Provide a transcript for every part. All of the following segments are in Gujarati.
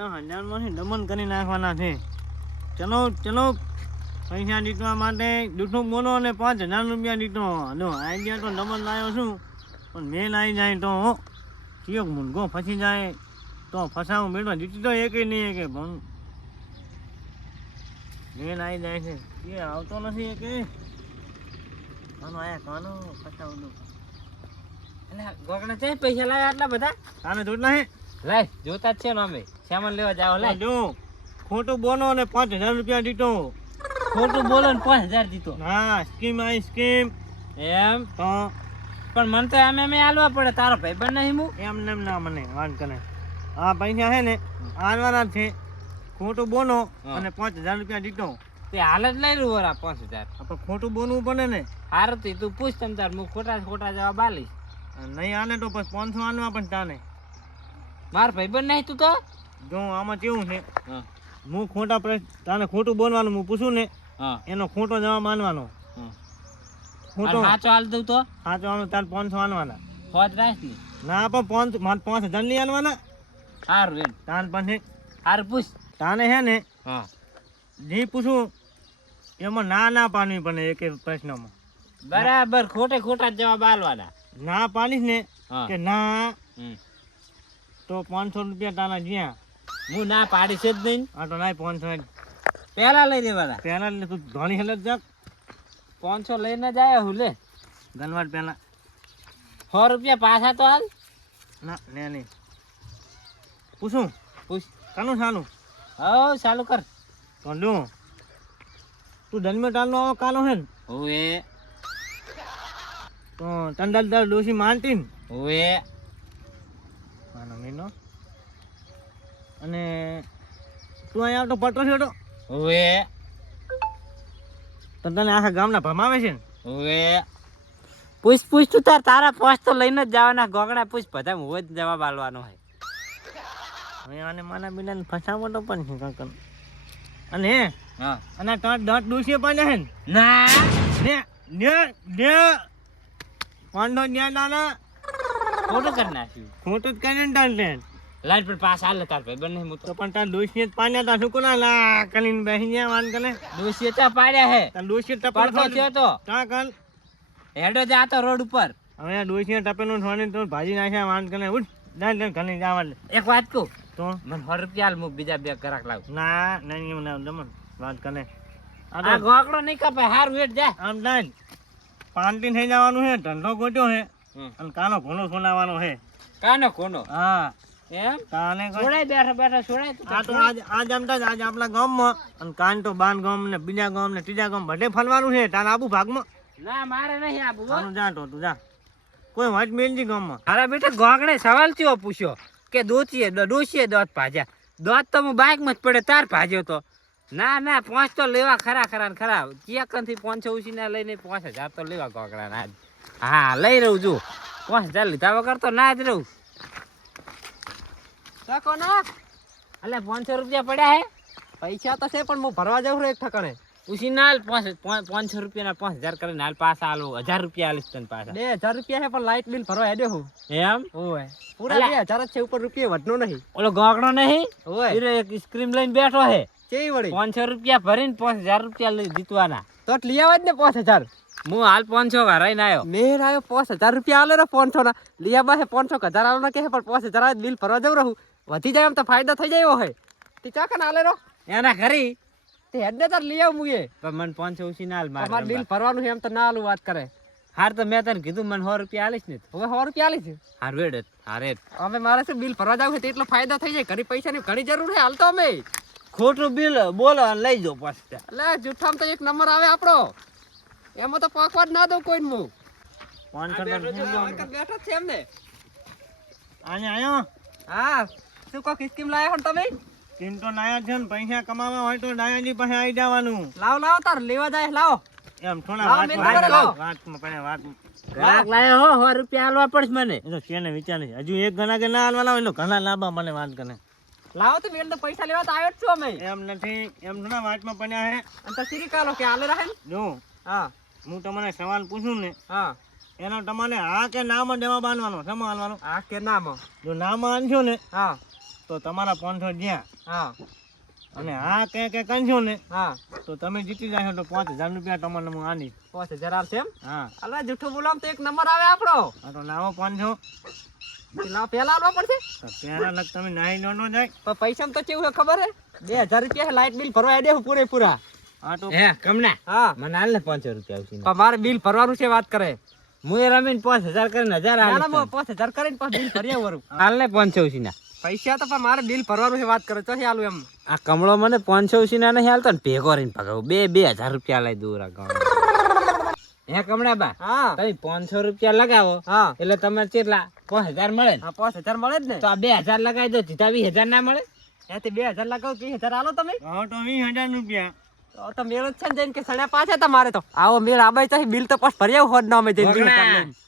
10,000માંથી દમન કરી નાખવાના છે. ચલો ચલો, પૈસા જીતવા માટે જૂઠું બોલો અને 5,000 રૂપિયા જીતો. જો આઈડિયા તો દમન લાવ્યો છું, પણ મેલ આવી જાય તો ચિયોક મુનગો ફસી જાય તો ફસાવું બેઠો જીતી તો એકે નહીં એકે પણ મેલ આવી જાય છે. એ આવતો નથી એકે કાનો આયા કાનો ફસાવું એટલે ગોગણા છે પૈસા લાવ્યા આટલા બધા? કાને જોડના હે લાય જોતા જ છે ને અમે સામાન લેવા જાવ. લાય જો ખોટું બોલો અને 5,000 રૂપિયા જીતો. ખોટું બોલો ને 5,000 જીતો. હા સ્કીમ આવી સ્કીમ એમ તો પણ મને તો અમે હાલવા પડે. તારો ભાઈ બન નહીં હું એમ નેમ ના મને વાત કરે. આ પૈસા હે ને આલવાના છે. ખોટું બોલો અને 5,000 રૂપિયા જીતો. તે હાલ જ લઈ લઉં વરા 5,000. આપણે ખોટું બોલવું પડે ને. હારું તું પૂછ તમ તાર હું ખોટા જવાબ આલીશ. નહીં આને તો પછી 500 આનવા પણ તાને. મારો ભાઈ બન નહીં તું તો જો આમાં કેવું છે, હા હું ખોટા તાને ખોટું બોલવાનું હું પૂછું ને હા એનો ખોટો જવાબ આનવાનો. ખોટો સાચો હાલ દઉં તો સાચો આનો તાર 500 આનવાના. હોજ રાખ ને. ના પણ 5,000 નહીં આનવાના. હારું એમ તાન પછી હારું પૂછ. તાને હે ને હા જે પૂછું એમાં ના પાડવી પડે એક પ્રશ્નમાં. બરાબર ખોટા જવાબ આલવાના. ના પાડીશ ને હા કે ના હમ. તો 500 રૂપિયા તારા જ્યાં. હું ના પાડીશ જ નહીં. આ તો ના 500 પેલા લઈ દેવાના. પહેલા તું ધોણી હેલ જ જાક 500 લઈને જાય હું લે. ગનવાડ પહેલા 100 રૂપિયા પાછા તો હાલ. ના લે નહીં પૂછું પૂછ. કાનું ચાલું હવ ચાલુ કર. તો જો તું જન્મ ટાલનો આવો કાનો હે ને ઓએ તો તંદાલ ડોસી માનતી ને ઓએ માનો મીનો અને તું અહીંયા આવતો પટો છે તો ઓએ તને આખા ગામના ભમાવે છે ને. ઓએ પૂછ તું તારા પોસ્ટ તો લઈને જ જવાના. ગોગડા પૂછ બધા હું જ જવાબ આલવાનો હોય. હવે આને માના બીનાને ફસાવો તો પણ છે કાકા. અને હા અને તાર દાંત ડોસીએ પાડ્યા છે ને ના ને ને ને પાંડો ન્યા દાના ખોટું કરી નાખ્યું. ખોટું જ કરીને તાર લે લાઈટ પર પાસ હાલ તાર ભાઈ બન નહીં તો પણ તાર ડોસીએ જ પાડ્યા તા શું કોના લા કરીને બેસી ગયા વાન કને દોશી ચા પાડ્યા હે. તાર ડોસીએ પડતો ટપે થયો તો કા કલ હેડો જાતો રોડ ઉપર. હવે આ ડોસીએ ટપેનું છોડીને તો ભાજી નાખ્યા વાન કને ઉઠ ડાલ ડાલ ઘણી જવા દે. એક વાત કહું તો મને 100 રૂપિયા હાલ હું બીજા 2 ગ્રાહક લાવું. ના નહીં એવું ના દમન વાત કને આ ગોકડો નહીં કપાય. હારું વેટ જા. આમ ડાલ પાંટી થઈ જવાનું છે. ધંધો ગોટ્યો છે અને કાનો ઘણો સોનાવાનો છે. કાનો કોનો હા એમ કાને છોડાય બેઠા છોડાય તું. આ તો આજ આમતા જ આજ આપણા ગામમાં અને કાન તો બાન ગામ ને બીજા ગામ ને ત્રીજા ગામ બધે ફરવાનું છે. તારા આબુ ભાગમાં ના મારે નહીં આપવું હો. આનું જા તો તું જા કોઈ વાત મેલજી ગામમાં. અરે બેટા ગોગડે સવાલ ચેવો પૂછ્યો કે ડોસીએ દોત ભાજ્યા. દોત તો હું બાઇકમાં જ પડે તાર ભાજ્યો તો. ના 5 તો લેવા ખરા ચિયાકનથી 500 ઉછીના લઈને 5,000 તો લેવા ગોગડા. હા લઈ રહું છું. 5,000 લીધા વગર તો ના જ રહું. કોનો અલે 500 રૂપિયા પડ્યા હે. પૈસા તો છે પણ હું ભરવા જાઉં એક ઠકાણે. ઉછીના હાલ 500 રૂપિયાના 5,000 કરીને હાલ પાછા હાલો 1,000 રૂપિયા આલીશ તને પાછા. 2,000 રૂપિયા છે પણ લાઇટ બિલ ભરવા હેડ્યો હું. એમ ઓય પૂરા 2,000 જ છે. ઉપર રૂપિયા વધનો નહીં. ઓલો ગોગડો નહીં ઓય હીરો એક સ્ક્રીમ લઈને બેઠો હે. કેવી વળી 500 રૂપિયા ભરીને 5,000 રૂપિયા લઈ જીતવાના. તો જ લઈ આવા જ ને 5,000. હું હાલ 500 ભરાઈને આવ્યો. મેર આવ્યો 5,000 રૂપિયા આલે રે 500 ના લીયા બા 500 1000 આલો ના કે પણ 5,000 આ બિલ ભરવા જવું રહું. વધી જાય એમ તો ફાયદો થઈ જાય એવો હોય. તે ચાકન આલે રો એના ખરી તે હેડને તાર લઈ આવ મુએ. પણ મને 500 ઉછીના હાલ મારે. તમાર બિલ ભરવાનું છે એમ તો ના આલું વાત કરે. હાર તો મેં તને કીધું મને 100 રૂપિયા આલીશ ને. હવે 100 રૂપિયા આલી છે. હાર વેડ હારે હવે મારે શું બિલ ભરવા જાવ છે એટલો ફાયદો થઈ જાય. ઘણી પૈસાની ઘણી જરૂર છે હાલ તો અમે. ખોટું બિલ બોલો અને લઈ જાઓ પાછા. એટલે જુઠ્ઠામ તો એક નંબર આવે આપણો. એમાં તો પાકવા જ ના દઉં કોઈને હું. 500 બેઠો છે એમને. અહીંયા આયો હા શું કો સ્કીમ લાયા હો તમે? તીન તો નાયા છે ને પૈસા કમાવા હોય તો ડાયાજી પાસે આવી જવાનું. લાવ તાર લેવા જાય લાવો. એમ થોડા લાવો, મેં તો લાવો. વાતમાં પડે વાત ગ્રાહક લાયો હો 100 રૂપિયા આલવા પડશે મને. એ તો કેને વિચાર નહીં. હજુ એક ગણા કે ના હાલવાના હોય તો ઘણા લાંબા મને વાત કરે. લાવો તો મેલ તો પૈસા લેવા તો આવ્યો જ છું અમે. એમ નથી એમ થોડા વાતમાં પડ્યા હે. અને તો સિરી કાલો કે આલે રહે ને. જો હા હું તમને સવાલ પૂછું ને હા એનો તમારે હા કે નામાં દેવા બાંધવાનો સમા હાલવાનો. આ કે નામ જો ના માનશો ને હા તો તમારા 500 જ્યાં હા અને હા કે કરશો ને હા તો તમે જીતી જાશો તો 5000 રૂપિયા તમને હું આની 5000 આવશે એમ હા અલા જૂઠું બોલામ તો એક નંબર આવે આપણો આ તો લાવો 500 પેલા પેલા આવવા પડશે તો પહેલા લગ તમે નાઈ નો જાય પણ પૈસામાં તો કેવું છે ખબર હે 2000 રૂપિયા લાઈટ બિલ ભરવા દેવું પૂરેપૂરા આ તો હે કમના હા મને હાલ ને 500 રૂપિયા આવશે પણ મારે બિલ ભરવાનું છે વાત કરે હું એ રમીને 5000 કરીને 1000 ના હાલ ના હું 5000 કરીને પછી બિલ ભરી આવરું હાલ ને 500 ઉસીના પૈસા તો પણ મારે બિલ ભરવાનું છે વાત કરે તો આલું એમ આ કમળો મને 500 ઉસીના નહીં હાલતો ને ભેગો રહીને ભગાવું 2000 રૂપિયા લઈ દૂર આ ગામ હે કમળા બા હા તમે 500 રૂપિયા લગાવો હા એટલે તમારે કેટલા 5000 મળે ને હા 5000 મળે જ ને તો આ 2000 લગાવી દો સીધા 20000 ના મળે ત્યાંથી 2000 લગાવ 20000 આલો તમે હા તો 20000 રૂપિયા તો મેળ જ છે ને જઈને કે સણ્યા પાછા તમારે તો આવો મેળ આબાઈ તો બિલ તો પાછ ભરી આવું હોદ ના અમે જઈને 2000 લઈને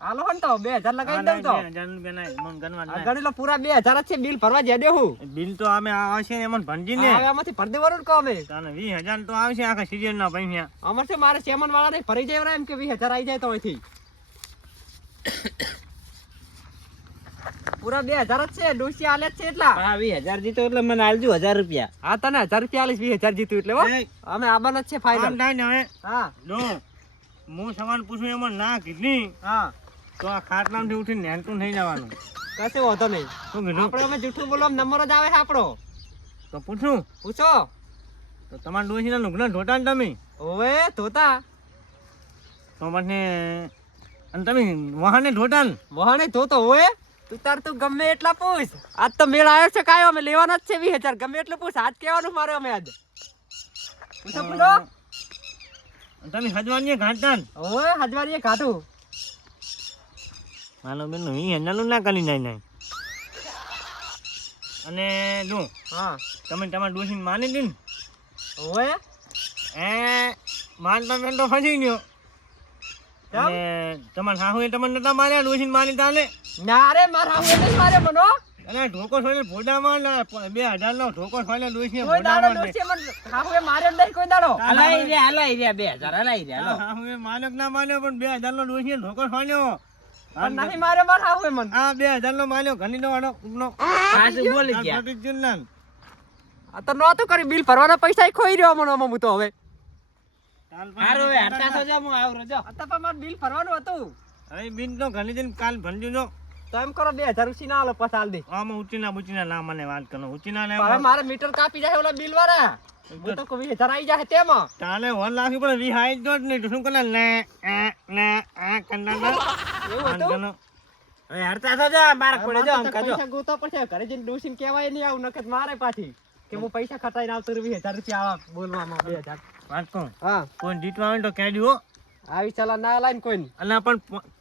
આલો હન તો 2000 લગાવી દઉં તો 2000 રૂપિયા નહીં મન ગણવા આ ગણી લો પૂરા 2000 જ છે બિલ ભરવા જડ્યો હું બિલ તો અમે આવશે ને એમાં ભંજી ને હવે આમાંથી ભરી દેવાનું કહો અમે તને 20000 તો આવશે આખા સિઝન ના પૈસા અમાર છે મારે ચેમન વાળા ને ભરી જાય એમ કે 20000 આવી જાય તો અહીંથી પૂરા 2000 જ છે ડોસી આલે જ છે એટલા હા 20000 જીતો એટલે મને આલજો 1000 રૂપિયા હા તને 1000 રૂપિયા આલીશ 20000 જીતું એટલે હો એ, અમે આબાના જ છે ફાઇનલ આમ થાય ને હવે હા જો હું સવાલ પૂછું એમાં ના કીધી હા તો આ ખાટલામાંથી ઉઠીને નેનતું થઈ જવાનું કશે વાંધો નહીં શું કીધું આપણે અમે જૂઠું બોલો નંબર જ આવે છે આપણો તો પૂછું પૂછો તો તમારા ડોશીના લુગડા ધોતા ને તમે ઓવે ધોતા તો પછી અને તમે વાહને ધોતા ને વહાણે ધોતો હોય તું તાર તું ગમે એટલા પૂછ આજ તો મેળ આવ્યો છે કાયો અમે લેવાના જ છે 20000 ગમે એટલું પૂછ આજ કહેવાનું મારે અમે આજ પૂછો પૂછો અને તમે હજવાની ઘાટતા ને ઓવે હજવારીએ કાઢું માનો બેન 20000 ના કરી જાય નહીં અને જો હા તમે તમારા ડોશીને માની દી ને ઓવે એ માનતા બેન તો ફસી ગયો કેમ? અને તમારા સાહુએ તમને નતા માર્યા ડોશીને મારી તાલે ના રે મારા હું નહીં મારે મનો અને ઢોકો છોડે ભોડામાં ના 2000 નો ઢોકો છોડે ડોશીએ કોઈ દાડો ભોડામાં ડોસી મન હાહુએ મારે નહીં કોઈ દાડો હલાઈ રહ્યા 2000 હલાઈ રહ્યા લો સાહુએ માન્યો કે ના માન્યો પણ 2000 નો ડોશીએ ઢોકો છોડ્યો પણ નહીં મારે માર હાહુએ મન આ 2000 નો માન્યો ઘણી નો વાળો ઉપનો પાછું બોલી ગયા ફટી જિલ્લા આ તો નહોતું કરી બિલ ભરવાના પૈસા ખોઈ રહ્યો મનો હું તો હવે હારું હવે હરતા તો જા હું આવરો જો આ તો પણ મારે બિલ ભરવાનું હતું હવે બિન તો ઘણી દિન કાલ ભંજો જો તો એમ કરો 2000 રૂપિયા ના આલો પછી આલ દે આમાં ઉચીના ના મને વાત કરો ઉચીના ને હવે મારે મીટર કાપી જાય ઓલા બિલ વાળા હું તો કોઈ 2000 આવી જાય તેમાં તાલે 1 લાખ પણ રિહાઈ જ નહીં તો શું કરે લે આ કંડા એવું હતું હવે હરતા તો જા માર પડે જો આમ કાજો પૈસા ગોતા પડશે ઘરે જઈને ડોસીને કહેવાય નહીં આવું નકર મારે પાછી કે હું પૈસા ખટાઈને આવતો 20000 રૂપિયા આવા બોલવામાં 2000 વાત કહું હા કોઈ જીતવા આવે તો કહેજો આવી ચલા ના લાઈન કોઈ અને પણ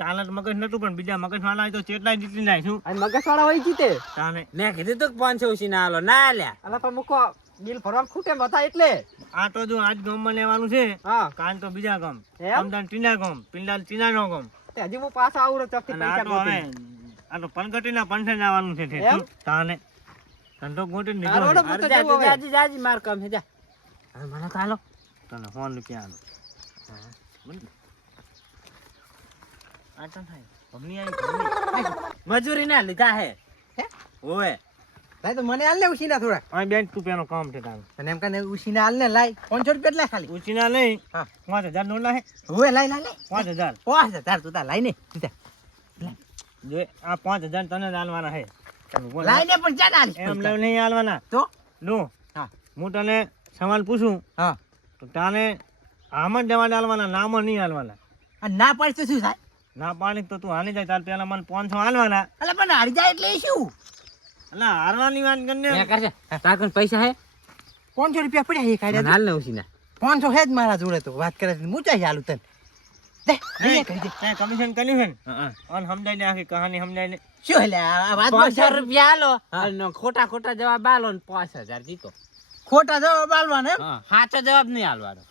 તાલે મગજ નતું પણ બીજા મગજ વાળા હોય તો ચેટલા જીતી જાય શું અને મગજ વાળા હોય જીતે તાને મેં કીધું તો 500 ઉસી ના આલો ના આલ્યા અને પણ મૂકો બિલ ભરવા ખૂટે હતા એટલે આ તો જો આજ ગામમાં લેવાનું છે હા કાલ તો બીજા ગામ એમ અમદાન ટીના ગામ પિંડાલ ટીનાનો ગામ તે હજી હું પાછો આવું ચોકથી અને આ પૈસા તો હવે ગોતીને. આ તો પનગટીના પંથે જવાનું છે તે. એમ? તાને ધંધો ગોતીને હારો લીધો ને. છે. હું તો જવું હવે. જાજી જાજી માર કામ છે જા હવે મને તો હાલો તને 100 રૂપિયા હાલો આ તો થાય ભમણી આવી મજૂરી ના લીધા હે હે? ઓએ ભાઈ તો મને હાલ ને ઉછીના થોડા અહીં બેન તું પેનો કામ છે તારું અને એમ કાને ઉછીના હાલ ને લાય 500 રૂપિયા લા ખાલી ઉચીના નહીં હા 5000 નો લાહે હવે લાય લાય 5000 5000 તું તા લાય ને સીધા જે આ 5000 તને જ હાલવાના હે લાય ને પણ જા ના એમ લઈને નહીં હાલવાના તો લો હા હું તને સવાલ પૂછું હા તો તાને આમ જ જવા હાલવાના નામ નહીં હાલવાના અને ના પાડે તો શું થાય ના પાડી તો તું હાલી જાય તાર પેલા મને 500 હાલવાના અલે પણ હારી જાય એટલે શું એટલે હારવાની વાત કરીને મેં કરશે તાર કોણ પૈસા હે 500 રૂપિયા પડ્યા એ કાઢ્યા હાલ ને ઉસી ના 500 હે જ મારા જોડે તો વાત કરે હું ચાઈ હાલું તને દે લઈએ કરી દે તે કમિશન કર્યું છે ને હા અને સમજાઈ દે આખી કહાની સમજાઈ દે શું હેલે આ વાત 500 રૂપિયા આલો અને ખોટા ખોટા જવાબ આલો ને 5000 જીતો ખોટા જવાબ આલવાના એમ હા સાચો જવાબ નહીં આલવાનો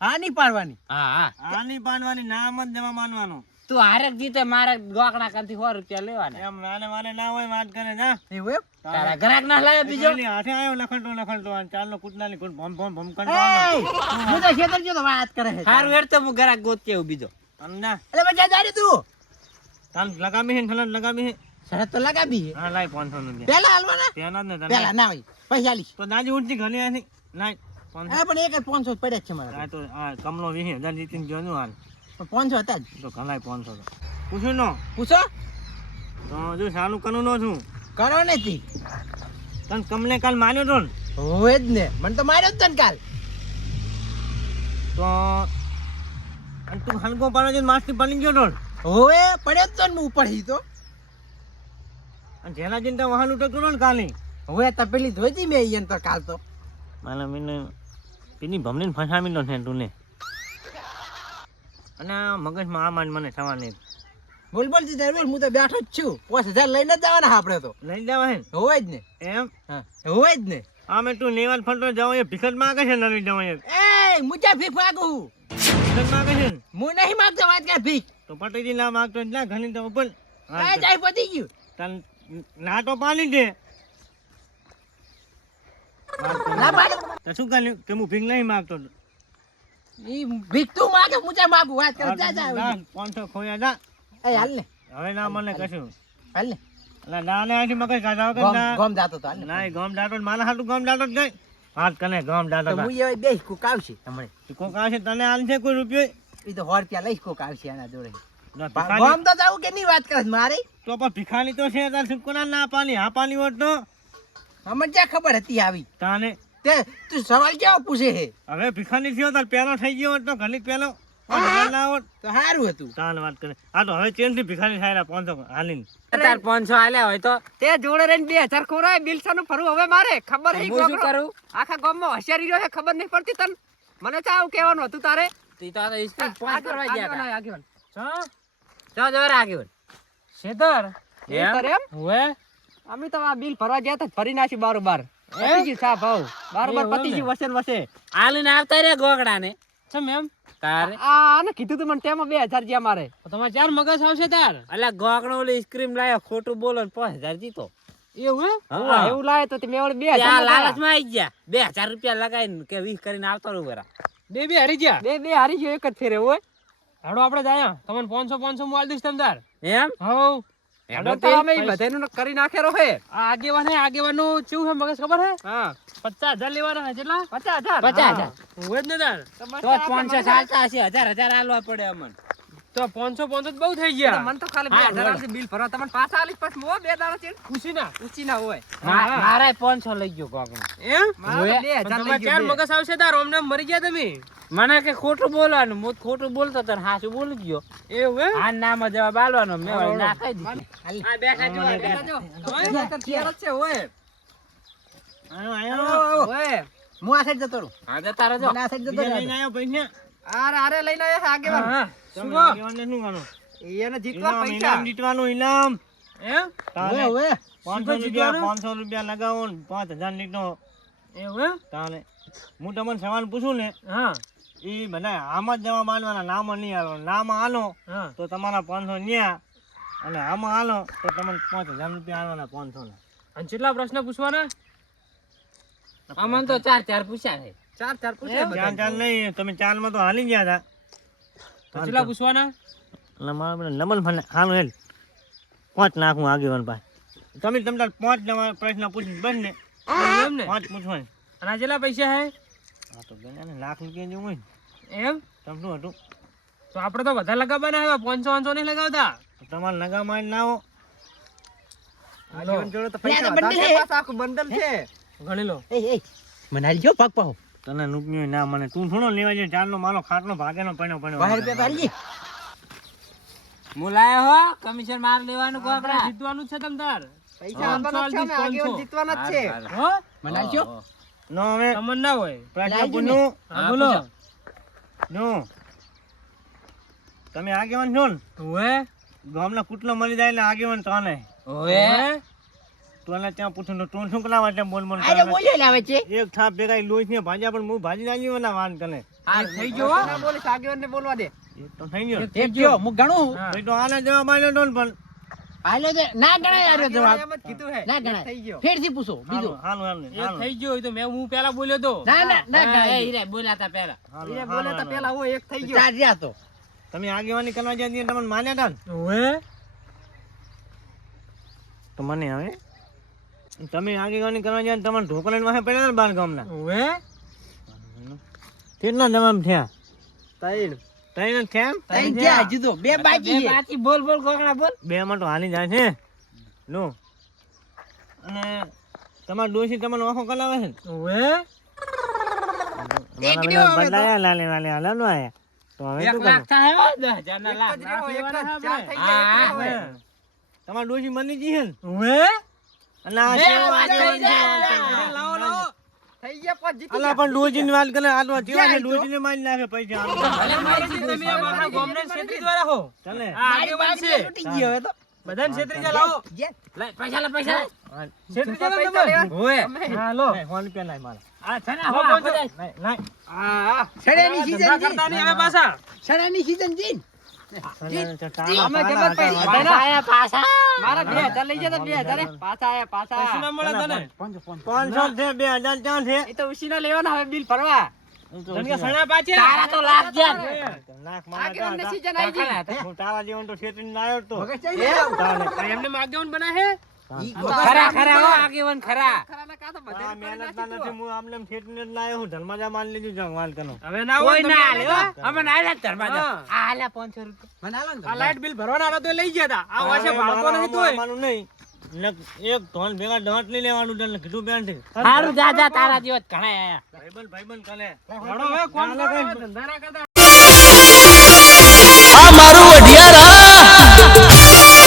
હા નહીં પાડવાની હા હા આની પાડવાની નામ જ દેવા માનવાનો તું હારેક જીતે મારે ગોકડા કાંથી 100 રૂપિયા લેવાના એમ નાને વાને ના હોય વાત કરે જા એવું એમ તારા ઘરાક ના લાવે બીજો પેલી હાથે આવ્યો લખડતો અને ચાલનો કૂટનાની કૂટ ભમ ભમ ભમ એ કરતો હું તો ખેતર ગયો તો વાત કરે છે હારું હેડ તો હું ઘરાક ગોત કેવું બીજો અને ના એટલે મજા જાય તું તાલ લગામી છે થલન લગામી છે શરત તો લગાવી હા લાય 500 રૂપિયા પેલા હાલવાના ત્યાં જ ને તને પેલા ના હોય પૈસા આલીશ તો દાદી ઉઠતી ઘણી આની લાય 500 હા પણ એક જ 500 પડ્યા જ છે મારા આ તો આ કમલો 20000 જીતીને જોનું હાલ પણ 500 હતા જ તો ઘણાય 500 તો પૂછ્યું નો પૂછો તો જો ચાલુ કરું નો છું કરો નથી તને કમલે કાલ માન્યો તો ને હોય જ ને મને તો માર્યો જ તને કાલ તો અને તું હલકો પાડો છે માસ્તી બની ગયો તો ને? હોય પડ્યો જ તો ને હું ઉપર હી તો અને જેના ચિંતા વાહન ઉઠતો ને કાલે હોય તપેલી ધોઈ મેં અહીંયા તો કાલ તો માલા મેને પેલી ભમરીને ફસાવી લો છે તું ને અને આ મગજમાં આ માંડ મને થવા નહીં બોલ બોલ જી બોલ હું તો બેઠો જ છું 5000 લઈને જ જવાના આપણે તો લઈ જવા હે ને? હોય જ ને એમ હા હોય જ ને આમે તું નેવાલ ફરતો જાવ એ ભીખત માંગે છે ને લઈ જવા એ મુજા ભીખ માંગુ ભીખત માંગે છે ને હું નહીં માંગતો વાત કર ભીખ તો પટેજી ના માંગતો જ ના ઘણી તો ઉપર આ જાય પતી ગયું તન ના તો પાલી દે ના પાડે તો શું કર્યું કે હું ભીખ નહીં માંગતો ઈ ભીખ તું માંગે મુજા માંગુ વાત કર જા જા 500 ખોયા જા એ હાલ ને હવે ના મને કશું હાલ ને એટલે ના ને આથી મગજ કાઢા વગર ગોમ ના ગોમ જાતો તો હાલ ને ના ગમ દાટો મારા હાટું ગમ દાટો જ ગઈ હાથ કને ગમ દાટો તો હું એ બે કોક આવશે હમણે કોક આવશે તને આલ છે કોઈ રૂપિયો ઈ તો 100 રૂપિયા લઈશ કોક આવશે એના જોડે ના, ભિખારી- ગોમ તો જાવું કે ની વાત કરે મારે તો પણ ભિખારી તો છે તાર સુકોના ના પાલી હા પાલી હોત તો અમને ક્યાં ખબર હતી આવી તાને તે તું સવાલ કેવો પૂછે હે હવે ભિખારી થયો તાર પેલો થઈ ગયો હોત તો ઘડીક પેલો ના હોત તો સારું હતું તાન વાત કરે આ તો હવે ચેન થી ભિખારી થાય 500 હાલીને તાર 500 આલ્યા હોય તો તે જોડે રહીને 2000 ખોરાય બિલસાનું ફરું હવે મારે ખબર હી હું શું ગોગડો. કરું? આખા ગામમાં હોશિયારી રહ્યો છે ખબર નહીં પડતી તને મને તો આવું કહેવાનું હતું તારે તી તો આ તો સ્પીડ પોઈન્ટ કરવા ગયા આગેવાન હતા. આગેવાન. ચો જવર આગેવાન. શેતર એમ? શેતર એમ હુએ? અમે તો આ બિલ ભરવા ગયા હતા ભરી નાખી બારોબાર પતી ગયું સાફ હાવ બારોબાર એવું પતી ને? ગયું વસે ને વસે આલીને આવતા રે ગોગડાને. ચમ એમ તારે આને કીધું તું મને તેમાં 2000 જ્યાં મારે તમારે ચાર મગજ આવશે તાર અલા ગોગડો ઓલી સ્ક્રીમ લાયો ખોટું બોલો ને 5000 જીતો. એવું હે હા. એવું લાવે તો તે મેં વળી 2000 ત્યાં લગાવ્યા. લાલચમાં આવી ગયા 2000 રૂપિયા લગાવીને કે 20 કરીને આવતો રહું વરા. બે હરી ગયા બે હારી ગયો એક જ ફેરે હોય હાડો આપણે જાય તમને 500 હું આલ દઈશ તમ તાર એમ હવ હેડો તો તે. અમે ઈ બધાયનું કરી નાખેલો હે આ આગેવાનું ચેવું હે મગજ ખબર હે હા 50000 લેવાના હે કેટલા 50,000 50,000. હોય જ ને તાર તો 500 ચાલતા હશે 1000 આલવા પડે અમને. તો 500 જ બહુ થઈ ગયા મને તો ખાલી હા, 2000 આવશે બિલ ભરવા તમને પાછા આલીશ પછી મો બે દાડા છે ખુશી ના ઊંચી ના હોય મારે 500 લઈ ગયો ગોગડો. એમ મારા તો 2000 તમારે લઈ ચાર ગયો બે. મગજ આવશે તાર અમને મરી ગયા તમે મને કે ખોટું બોલવાનું હું ખોટું બોલતો તો હાસું બોલી ગયો. એવું હે આ નામ જવાબ આલવાનો મેં વળી ના ખાઈ દીધી. આ બેઠા જો, આ બેઠા. તમારે તો તૈયાર જ છે હોય આયો આયો હોય હું આ સાઈડ જતો રહું હા જતા રહેજો. મને આ સાઈડ જતો બીજા રહે લઈને આયો પૈસા આરે આરે લઈને આવ્યા છે આગેવાન હા શું શું આગેવાનને શું ગણો? એને જીતવા ઇનામ પૈસા ઇનામ જીતવાનું ઇનામ એમ તાને ઓવે 500 રૂપિયા 500 રૂપિયા લગાવો ને 5000 લીધો એવું હે તાને હું તમને સવાલ પૂછું ને હા એ બધા આમાં જ જવાબ આલવાના નામ નહીં આલો નામ આલો હા તો તમારા 500 ન્યા અને આમાં આલો તો તમને 5000 રૂપિયા આલવાના 500 ના અને કેટલા પ્રશ્ન પૂછવાના અમને તો 4 પૂછ્યા છે. ચાર પૂછે ચાર ચાર નહીં તમે ચારમાં તો હાલી ગયા હતા તો કેટલા પૂછવાના એટલે મારા બધા નમન ફને હાલું હેલ 5 નાખું આગેવાન પાસે તમે તમારા 5 નવા પ્રશ્ન પૂછી બસ ને એમ ને 5 પૂછવાનું અને આ કેટલા પૈસા હે હા તો ગણ્યા ને લાખ રૂપિયા જેવું હોય ને એમ તમે શું હતું તો આપણે તો બધા લગાવવાના હવે 500 નહીં લગાવતા તો તમારે લગાવમાં ના આવો આગેવાન જોડે તો પૈસા લે, તો બંડલ વધારે હે. છે, પાછું આખું બંડલ છે ગણી લો મને હાલ ગયો પગ પાહો તને રૂપિયો ના મને તું થોડો લેવા જાય ચારનો મારો ખાટલો ભાગેનો પડ્યો 12 રૂપિયા તો હાલ ગઈ હું લાયો હો કમિશન માર લેવાનું આપણે ગોગડા. જીતવાનું જ છે તમ તાર પૈસા આપવાના જ છે અમે આગેવાન જીતવાના જ છે હો મને હાલ ગયો નો હવે તમને ના હોય પ્રશ્ન પૂછનું હા બોલો નો તમે આગેવાન છો ને હવે ગામના કુટલો મળી જાય એટલે આગેવાન તને ઓએ તને ત્યાં પૂછું તો તું શું કરવા માટે બોલ બોલ આજે બોલ્યો લાવે છે એક થાપ ભેગા લોહી ને ભાજ્યા પણ હું ભાજી નાખ્યો ના વાન કને આ થઈ ગયો હો. ના બોલીશ આગેવાન ને બોલવા દે એક તો થઈ ગયો એક ગયો હું ગણું હા. ભાઈ તો આને જવાબ આલ્યો તો ને પણ આલ્યો છે ના ગણાય આલ્યો જવાબ એમ જ કીધું હે ના ગણાય. થઈ ગયો ફેરથી પૂછો બીજો હાલો હાલો એ થઈ ગયો એ તો મેં હું પેલા બોલ્યો તો ના ના ના એ ગણાય હીરે બોલાતા પહેલા એ બોલે તો પેલા હોય એક થઈ ગયો ચાર રહ્યા તો તમે આગેવાની કરવા જ્યાં તમને માન્યા હતા ને હવે તો મને હવે તમે આગેવાની કરવા જાય ને તમારે ઢોકળાની વાહે પડ્યા ને બાર ગામના ઓવે કેટલા તમામ થયા ત્રણ. ત્રણ જ થયા એમ? તઈ ગયા હજુ તો બે બાકી છે બાકી બોલ બોલ કોકડા બોલ. બે માં તો હાલી જાય છે લો અને તમારા ડોશી તમને આંખો કલાવે છે ને ઓવે મારા બધા બદલાયા લાલે વાલે હાલાનો આયા તો હવે શું એક લાખ કરો થાય હો, 10,000 ના લાખ. એક જ રહ્યો, એક જ ચાર થઈ હા, જાય હા. હવે. તમારા ડોશી મની જી છે ને ઓવે અને આ બે સેવા વાત થઈ જાય. લાવો લાવો થઈ ગયા પાંચ જીતી અલા પણ ડોશી ની વાત કરે આ તો જેવા છે ડોશી ને મારી નાખે પૈસા અરે મારી તમે આ મારા ગામને છેતરી દ્વારા હો ચાલે આ આગેવાન છે તૂટી ગયો હવે તો બધાને છેતરી જા લાવો લઈ, પૈસા લે, પૈસા લે. છેતરી જા તમે ઓએ હા લો સો રૂપિયા લાય મારા આ છે ને, હો, આપો દે. લાય આ સડાની ધંધા સીઝન કરતા નહીં હવે પાછા સડાની સીઝન જીન અમે કેમ જ કરી? પાછા આયા, પાછા. મારા 2000 લઈ જતા 2000 પાછા આયા પાછા કશું ના મળે તને 500 છે 2000 ક્યાં છે એ તો ઉસીના લેવાના હવે બિલ ભરવા તને સણા પાછે તારા તો લાખ ગયા. લાખ મારા આગેવાન ને હતા. સીઝન આવી ગઈ હું તારા જેવો તો છેતરીને આવ્યો જ તો મગજ ચાઈ તારે. એમને આગેવાન બના હે ખરા ખરા હો, આગેવાન ખરા. ખરાના કા તો આ બધે મહેનત ના નથી હું આમને એમ છેતરીને જ લાયો હું ધર્માજા માન લીધું જંગ વાલ કનો હવે ના કોઈ ના હાલે હો. અમે ના હાલ્યા જ ધર્માજા. હા. આ હાલ્યા 500 રૂપિયા. મને આલો ને આ લાઈટ બિલ ભરવાના હતા તો લઈ ગયા હતા આ વાસે ભાડકો નહીં તોય આવવાનું નહીં ને એક ધોન ભેગા દોટ લઈ લેવાનું તને કીધું બેન થી હારું જા જા, તારા જેવા જ ઘણા આયા. ભાઈબંધ કાલે હવે કોણ ચાલે કઈ. ધંધા ના કરતા